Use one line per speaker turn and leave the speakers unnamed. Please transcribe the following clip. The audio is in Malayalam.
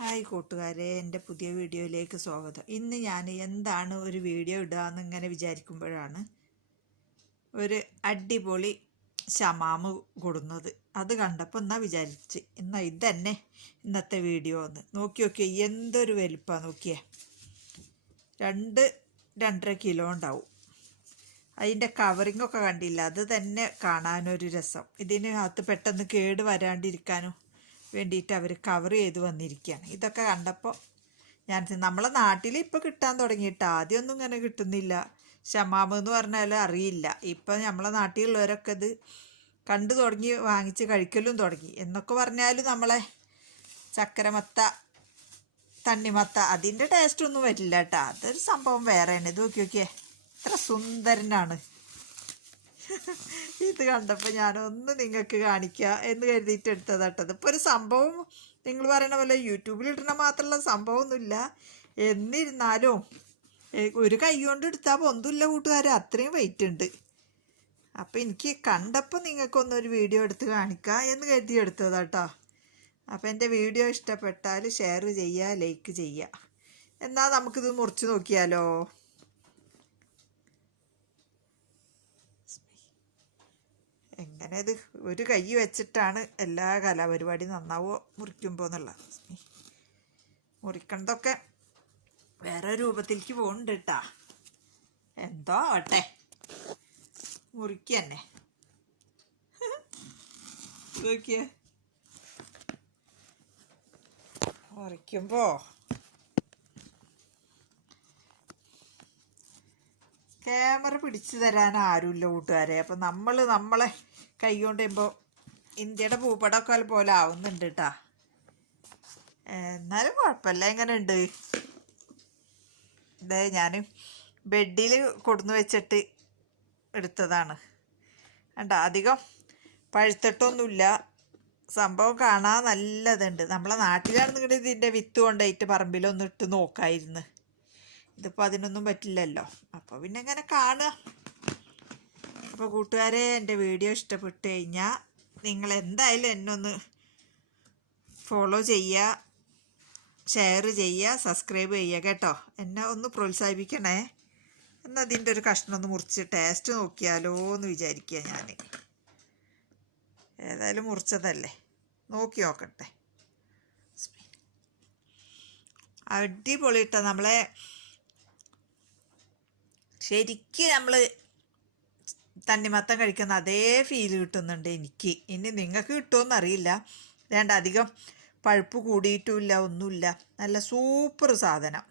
ഹായ് കൂട്ടുകാരെ എന്റെ പുതിയ വീഡിയോയിലേക്ക് സ്വാഗതം. ഇന്ന് ഞാൻ എന്താണ് ഒരു വീഡിയോ ഇടുകയെന്ന് ഇങ്ങനെ വിചാരിക്കുമ്പോഴാണ് ഒരു അടിപൊളി ഷമാമ് കൊടുന്നത്. അത് കണ്ടപ്പോൾ എന്നാ വിചാരിച്ച് എന്നാൽ ഇതന്നെ ഇന്നത്തെ വീഡിയോ ഒന്ന് നോക്കി നോക്കിയേ എന്തൊരു വലിപ്പമാണ് നോക്കിയേ. രണ്ട് രണ്ടര കിലോ ഉണ്ടാവും. അതിന്റെ കവറിങ്ങൊക്കെ കണ്ടില്ല അത് തന്നെ കാണാനൊരു രസം. ഇതിന് അകത്ത് പെട്ടെന്ന് കേട് വരാണ്ടിരിക്കാനും വേണ്ടിയിട്ട് അവർ കവർ ചെയ്ത് വന്നിരിക്കുകയാണ്. ഇതൊക്കെ കണ്ടപ്പോൾ ഞാൻ നമ്മളെ നാട്ടിൽ ഇപ്പോൾ കിട്ടാൻ തുടങ്ങിയിട്ട് ആദ്യമൊന്നും ഇങ്ങനെ കിട്ടുന്നില്ല. ഷമാമ് എന്ന് പറഞ്ഞാൽ അറിയില്ല. ഇപ്പം നമ്മളെ നാട്ടിലുള്ളവരൊക്കെ ഇത് കണ്ടു തുടങ്ങി വാങ്ങിച്ച് കഴിക്കലും തുടങ്ങി. എന്നൊക്കെ പറഞ്ഞാൽ നമ്മളെ ചക്കരമത്ത തണ്ണിമത്ത അതിന്റെ ടേസ്റ്റ് ഒന്നും വരില്ല കേട്ടോ അതൊരു സംഭവം വേറെയാണ്. ഇത് നോക്കി നോക്കിയേ. എത്ര സുന്ദരനാണ്. ഇത് കണ്ടപ്പോൾ ഞാനൊന്ന് നിങ്ങൾക്ക് കാണിക്കുക എന്ന് കരുതിയിട്ട് എടുത്തതാട്ടത് ഇപ്പോൾ ഒരു സംഭവം നിങ്ങൾ പറയണ പോലെ യൂട്യൂബിൽ ഇടണ മാത്രമുള്ള സംഭവമൊന്നുമില്ല. എന്നിരുന്നാലും ഒരു കൈ കൊണ്ട് എടുത്താൽ ഒന്നുമില്ല കൂട്ടുകാരെ. അത്രയും വെയിറ്റ് ഉണ്ട്. അപ്പോൾ എനിക്ക് കണ്ടപ്പോൾ നിങ്ങൾക്കൊന്നൊരു വീഡിയോ എടുത്ത് കാണിക്കുക എന്ന് കരുതി എടുത്തതാട്ടോ അപ്പോൾ എന്റെ വീഡിയോ ഇഷ്ടപ്പെട്ടാൽ ഷെയർ ചെയ്യുക ലൈക്ക് ചെയ്യുക എന്നാൽ നമുക്കിത് മുറിച്ച് നോക്കിയാലോ? ഇത് ഒരു കൈ വെച്ചിട്ടാണ് എല്ലാ കലാപരിപാടിയും നന്നാവോ മുറിക്കുമ്പോൾ എന്നുള്ളത്. മുറിക്കണതൊക്കെ വേറെ രൂപത്തിലേക്ക് പോകുന്നുണ്ട് കേട്ടാ എന്തോ ആവട്ടെ. മുറിക്കുക തന്നെ നോക്കിയേ. മുറിക്കുമ്പോ ക്യാമറ പിടിച്ചു തരാൻ ആരുമില്ല കൂട്ടുകാരെ. അപ്പം നമ്മൾ നമ്മളെ കൈ കൊണ്ട് ചെയ്യുമ്പോൾ ഇന്ത്യയുടെ ഭൂപടമൊക്കെ പോലെ ആവുന്നുണ്ട് കേട്ടാ എന്നാലും കുഴപ്പമില്ല. എങ്ങനെ ഉണ്ട് ഇതേ ഞാൻ ബെഡിൽ കൊടുന്നു വെച്ചിട്ട് എടുത്തതാണ്. കണ്ട? അധികം പഴുത്തിട്ടൊന്നുമില്ല. സംഭവം കാണാൻ നല്ലതുണ്ട്. നമ്മളെ നാട്ടിലാണെന്നുണ്ടെങ്കിൽ ഇതിന്റെ വിത്ത് കൊണ്ടായിട്ട് പറമ്പിലൊന്നും ഇട്ട് നോക്കായിരുന്നു. ഇതിപ്പോൾ അതിനൊന്നും പറ്റില്ലല്ലോ. അപ്പോൾ പിന്നെ അങ്ങനെ കാണുക. അപ്പോൾ കൂട്ടുകാരെ എന്റെ വീഡിയോ ഇഷ്ടപ്പെട്ട് കഴിഞ്ഞാൽ നിങ്ങൾ എന്തായാലും എന്നെ ഒന്ന് ഫോളോ ചെയ്യുക ഷെയർ ചെയ്യുക സബ്സ്ക്രൈബ് ചെയ്യുക കേട്ടോ. എന്നെ ഒന്ന് പ്രോത്സാഹിപ്പിക്കണേ. എന്നാൽ അതിന്റെ ഒരു കഷ്ണം ഒന്ന് മുറിച്ച് ടേസ്റ്റ് നോക്കിയാലോ എന്ന് വിചാരിക്കുക ഞാൻ ഏതായാലും മുറിച്ചതല്ലേ? നോക്കി നോക്കട്ടെ. അടിപൊളിയിട്ട നമ്മളെ ശരിക്കും നമ്മൾ തണ്ണിമത്തം കഴിക്കുന്ന അതേ ഫീൽ കിട്ടുന്നുണ്ട് എനിക്ക്. ഇനി നിങ്ങൾക്ക് കിട്ടുമെന്ന് അറിയില്ല. വേണ്ട അധികം പഴുപ്പ് കൂടിയിട്ടുമില്ല ഒന്നുമില്ല. നല്ല സൂപ്പർ സാധനം.